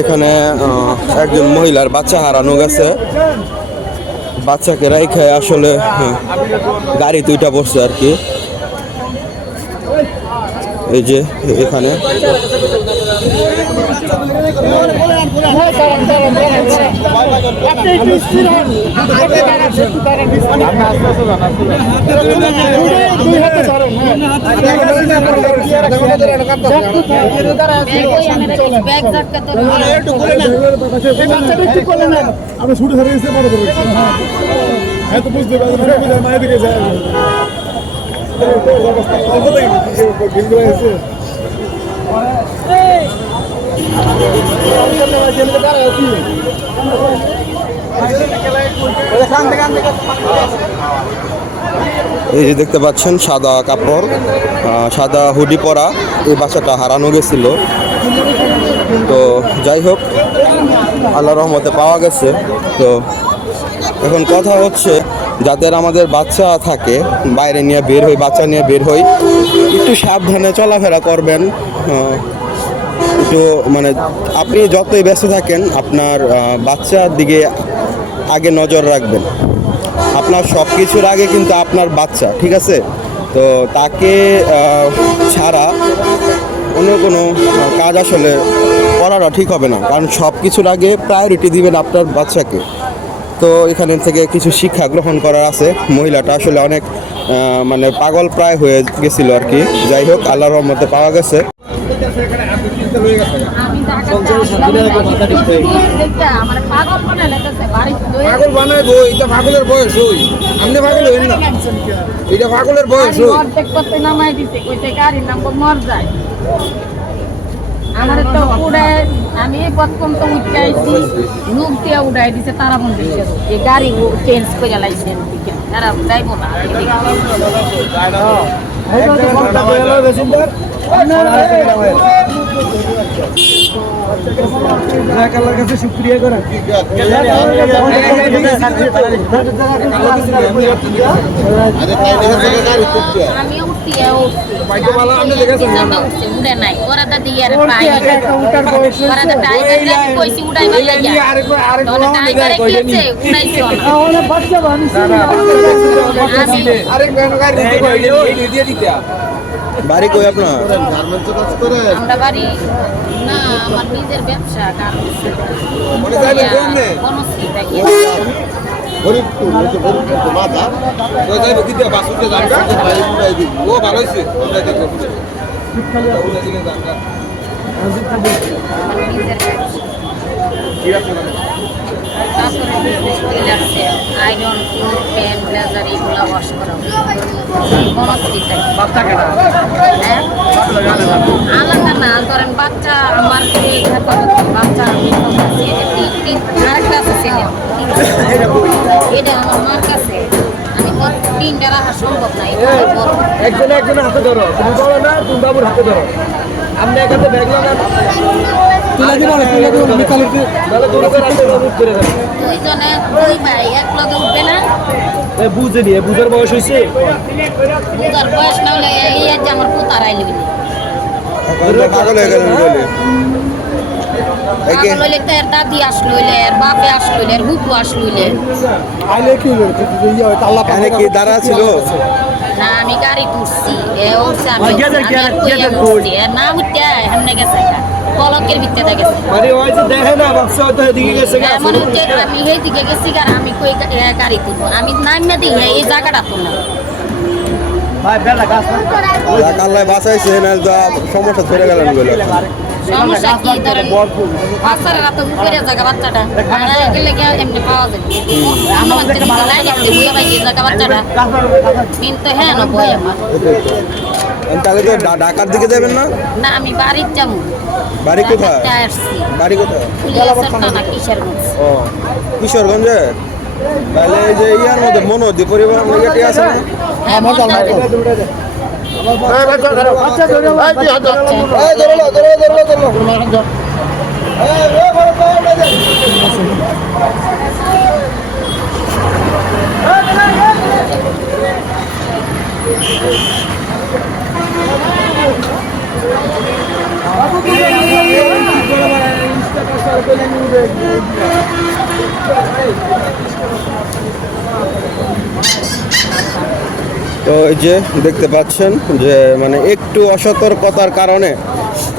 এখানে একজন মহিলার বাচ্চা হারানো গেছে। বাচ্চাকে রাইখে আসলে গাড়ি দুইটা বসছে আর কি। এই যে এখানে আমরা ছুটে ধরে এসে মনে করি এত বুঝতে পারি মায়ের দিকে যায় এই যে দেখতে পাচ্ছেন সাদা কাপড়, সাদা হুডি পরা এই বাচ্চাটা হারানো গেছিল। তো যাই হোক, আল্লাহর রহমতে পাওয়া গেছে। তো এখন কথা হচ্ছে, যাদের আমাদের বাচ্চা থাকে, বাইরে নিয়ে বের হই, বাচ্চা নিয়ে বের হই, একটু সাবধানে চলাফেরা করবেন। একটু মানে আপনি যতই ব্যস্ত থাকেন, আপনার বাচ্চার দিকে আগে নজর রাখবেন। আপনার সব কিছুর আগে কিন্তু আপনার বাচ্চা, ঠিক আছে? তো তাকে ছাড়া অন্য কোনো কাজ আসলে করাটা ঠিক হবে না, কারণ সব কিছুর আগে প্রায়োরিটি দিবেন আপনার বাচ্চাকে। তো এখান থেকে কিছু শিক্ষা গ্রহণ করার আছে। মহিলাটা আসলে অনেক মানে পাগল প্রায় হয়ে গেছিল আর কি। যাই হোক, আল্লাহর রহমতে পাওয়া গেছে। পাগল বানাইবো, এটা পাগলের বয়স। ওই আপনি পাগল হইন না, এটা পাগলের বয়স। আমার তো উড়াই, আমি প্রথম তো উঠে আইছি, লোক দিয়ে উড়াই দিছে তারা মন্দির। এই গাড়ি চেঞ্জ করে লাইছেন, তারা যাইব না। কাছে শুক্রিয়া করেন। আমি উঠতে উঠে নাই, ওরা তো দিয়ে ওরা তো ড্রাইভার কইছি উঠাইবার লাগে, ড্রাইভারে কি হচ্ছে উঠাইছো না। বাড়ি কই আপনার? আমরা বাড়ি না, আমার নিজের ব্যবসা। আয়রন, প্যান্ট, ব্লেজার এগুলো ওয়াশ করা আলাদা না। ধরেন বাচ্চা আমার বাচ্চা আরেকটা আছে ছেলে, এটা আমার মার কাছে। আমি তো তিনটা রাখা সম্ভব নাই। একজনে একজনে হাতে ধরো, তুমি বলো না, তুমি বাবুর হাতে ধরো। আপনি এখানে ব্যাগ লাগান, তুলে দিব না, তুলে দিব না, কালকে তাহলে দুটো করে হাতে ধরে করে দেন। দুইজনে দুই ভাই এক লগে উঠবে না। বুঝে নিয়ে, বুঝার বয়স হয়েছে, বুঝার বয়স না হলে এই যে আমার পুতার আইলি পাগল হয়ে গেলেন বলে। পাগল হইলে তো এর দাদি আসলো, এর বাপে আসলো, এর হুকু আসলো। আইলে কি আল্লাহ এখানে কি দাঁড়া ছিল? না, আমি গাড়ি তুলছি, আমি না উঠতে এমনি গেছে পলকের ভিতরে গেছে। আমি সেই দিকে গেছি, আর আমি কই গাড়ি তুলবো, আমি নামে দিই এই জায়গাটা তো না। বাঁচাইছে না, সমস্যা ছেড়ে গেলেন বলে। সমস্যা কি, ধরেন বাচ্চারা রাতে উপরে জায়গা, বাচ্চাটা গেলে এমনি পাওয়া যায়। বাচ্চাটা কিন্তু হ্যাঁ না বই আমার। তাহলে তো ঢাকার দিকে যাবেন না? না, আমি বাড়ির যাবো। বাড়ি কোথায়? বাড়ি কোথায়? কিশোরগঞ্জ। ও, কিশোরগঞ্জে। তাহলে এই যে ইয়ার মধ্যে মনোদি পরিবহন নিগেটি আছে না? তো এই যে দেখতে পাচ্ছেন যে মানে একটু অসতর্কতার কারণে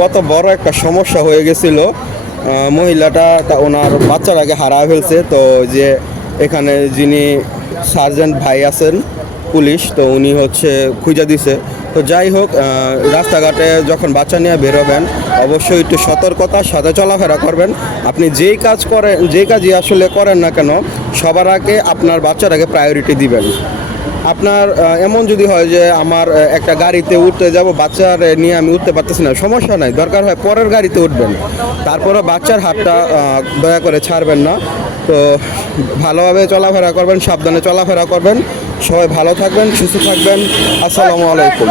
কত বড় একটা সমস্যা হয়ে গেছিল। মহিলাটা ওনার বাচ্চাটাকে হারায় ফেলছে। তো যে এখানে যিনি সার্জেন্ট ভাই আছেন পুলিশ, তো উনি হচ্ছে খুঁজে দিছে। তো যাই হোক, রাস্তাঘাটে যখন বাচ্চা নিয়ে বেরোবেন অবশ্যই একটু সতর্কতার সাথে চলাফেরা করবেন। আপনি যেই কাজ করেন, যেই কাজই আসলে করেন না কেন, সবার আগে আপনার বাচ্চাটাকে প্রায়োরিটি দিবেন। আপনার এমন যদি হয় যে আমার একটা গাড়িতে উঠতে যাব, বাচ্চার নিয়ে আমি উঠতে পারতেছি না, সমস্যা নাই, দরকার হয় পরের গাড়িতে উঠবেন, তারপরে বাচ্চার হাতটা দয়া করে ছাড়বেন না। তো ভালোভাবে চলাফেরা করবেন, সাবধানে চলাফেরা করবেন। সবাই ভালো থাকবেন, সুস্থ থাকবেন। আসসালামু আলাইকুম।